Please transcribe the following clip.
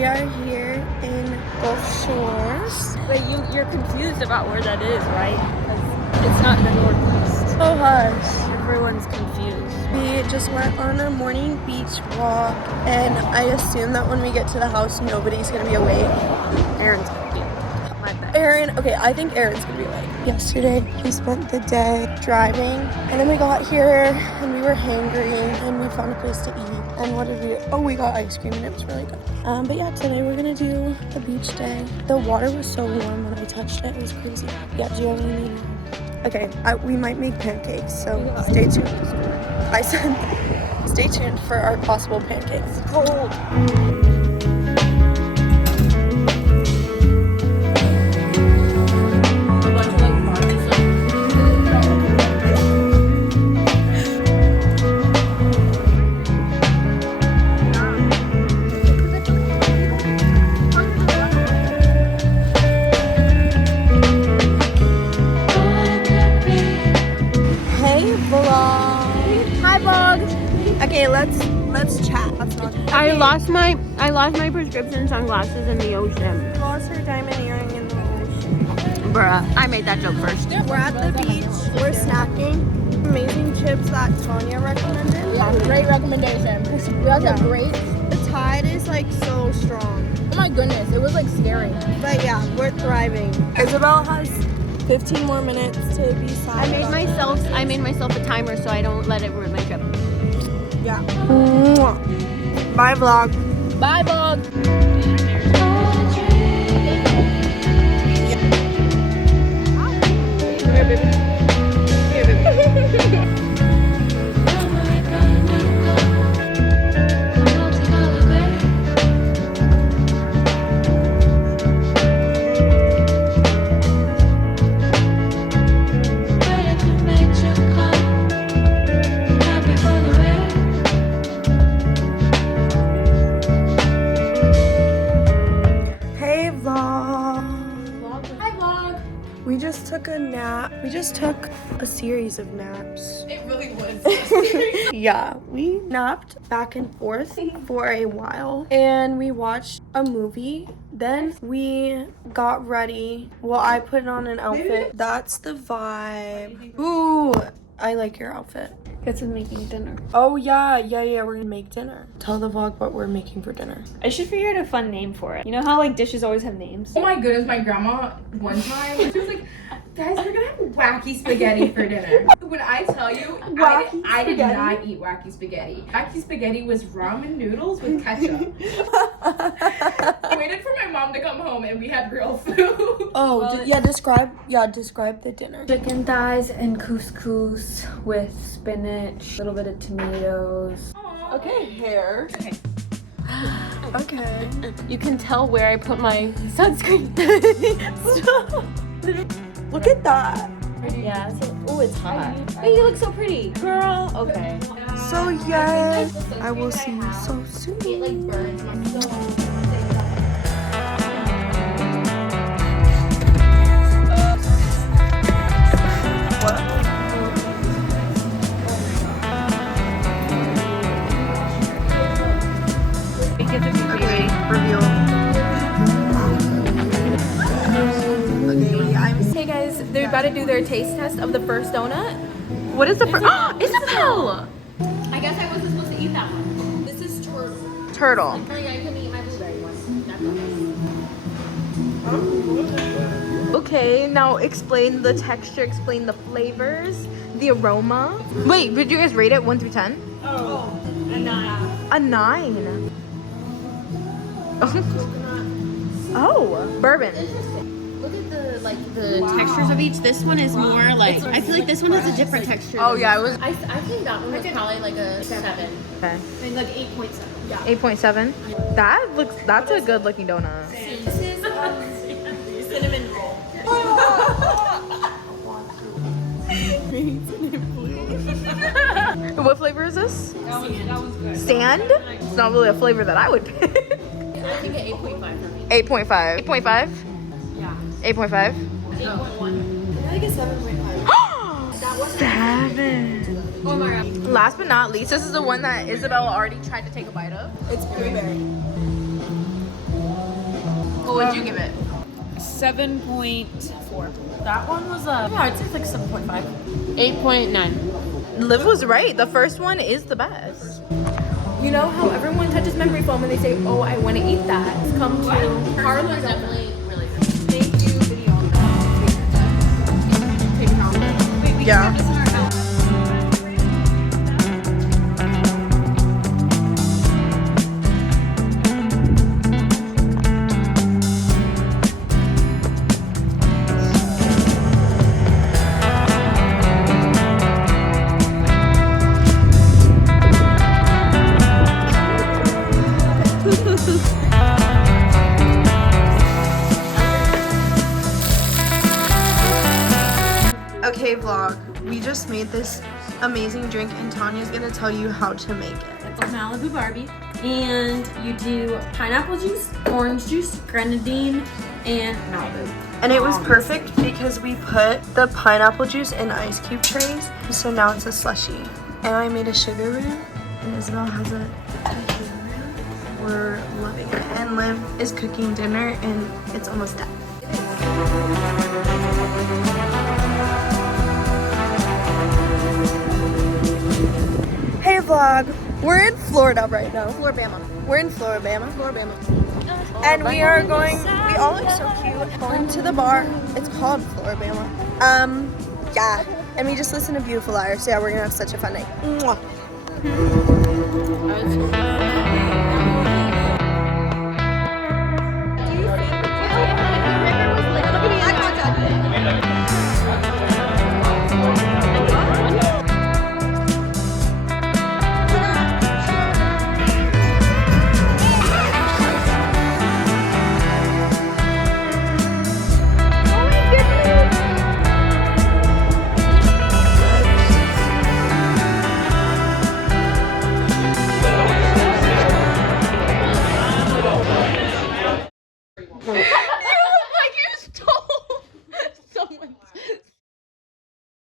We are here in Gulf Shores. But you're confused about where that is, right? Because it's not in the Northeast. Oh hush. Everyone's confused. We just went on a morning beach walk, and I assume that when we get to the house, nobody's gonna be awake. Aaron's gonna be my best. Aaron, okay, I think Aaron's gonna be awake. Yesterday, we spent the day driving, and then we got here, and we were hangry, and we found a place to eat. And what did we do? Oh, we got ice cream, and it was really good. But yeah, today we're gonna do a beach day. The water was so warm when I touched it. It was crazy. Yeah, do you have anything? Okay, we might make pancakes, so stay tuned. I said, stay tuned for our possible pancakes. Cold. Okay, let's chat. I lost my prescription sunglasses in the ocean. Lost her diamond earring in the ocean. Bruh, I made that joke first. We're at the beach. We're snacking. Amazing chips that Tanya recommended. Yeah, great recommendation. We also have grapes. The tide is like so strong. Oh my goodness, it was like scary. But yeah, we're thriving. Isabel has 15 more minutes to be silent. I made myself a timer so I don't let it ruin my trip. Yeah. Bye vlog. Bye vlog. Here, baby. Here, baby. We just took a nap. We just took a series of naps. It really was. Yeah, we napped back and forth for a while, and we watched a movie. Then we got ready. Well, I put on an outfit. That's the vibe. Ooh, I like your outfit. Guess I'm making dinner. Oh yeah, we're gonna make dinner. Tell the vlog what we're making for dinner. I should figure out a fun name for it. You know how like dishes always have names? Oh my goodness, my grandma one time, she was like, guys, we're gonna have wacky spaghetti for dinner. When I tell you, I did not eat wacky spaghetti. Wacky spaghetti was ramen noodles with ketchup. I waited for my mom to come home and we had real food. Oh, describe the dinner. Chicken thighs and couscous with spinach, a little bit of tomatoes. Aww. Okay, hair. Okay. Okay. You can tell where I put my sunscreen. Stop. Look at that. Yeah. Oh, it's hot. Hey, you look so pretty, girl. Okay. So yes, I will see you so soon. It like burns my soul. Hey guys, they're about to do their taste test of the first donut. What is the first? Oh, Isabel! I guess I wasn't supposed to eat that one. This is turtle. Turtle. I couldn't eat my blueberry one. That's Okay, now explain the texture, explain the flavors, the aroma. Wait, did you guys rate it 1 through 10? Oh, a 9. A 9. Oh, bourbon. Look at the textures of each. This one is more like, I feel like this one has a different texture. Oh yeah, it was I think that one was probably like a 7. okay. I mean, like 8.7. Yeah. 8.7. That's a good looking donut. This is cinnamon roll. What flavor is this? That was good. Sand? It's not really a flavor that I would pick. I think an 8.5 for me. 8.5. 8.5? Yeah. 8.5? 8.1. I think it's 7.5. That was 7. Oh my god. Last but not least, this is the one that Isabella already tried to take a bite of. It's blueberry. What'd you give it? 7.4. That one was I'd say it's like 7.5. 8.9. Liv was right. The first one is the best. You know how everyone touches memory foam and they say, "Oh, I want to eat that." Come to Carla's. Definitely really good. Thank you, video. Yeah. Okay, vlog. We just made this amazing drink and Tanya's gonna tell you how to make it. It's a Malibu Barbie. And you do pineapple juice, orange juice, grenadine, and Malibu. And it was perfect because we put the pineapple juice in ice cube trays. So now it's a slushie. And I made a sugar roux and Isabel has a sugar roux. We're loving it. And Liv is cooking dinner and it's almost done. Hey vlog, we're in Florida right now. Florabama. We're in Florabama. And we are going, we all look so cute, going to the bar. It's called Florabama. Yeah. And we just listened to Beautiful Liar, so yeah, we're gonna have such a fun night. Mwah.